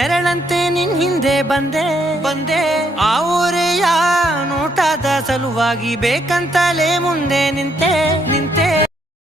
ನೆರಳಂತೆ ನಿನ್ ಹಿಂದೆ ಬಂದೆ ಬಂದೆ ಆ ಊರೆಯ ನೋಟದ ಸಲುವಾಗಿ ಬೇಕಂತಲೇ ಮುಂದೆ ನಿಂತೆ ನಿಂತೆ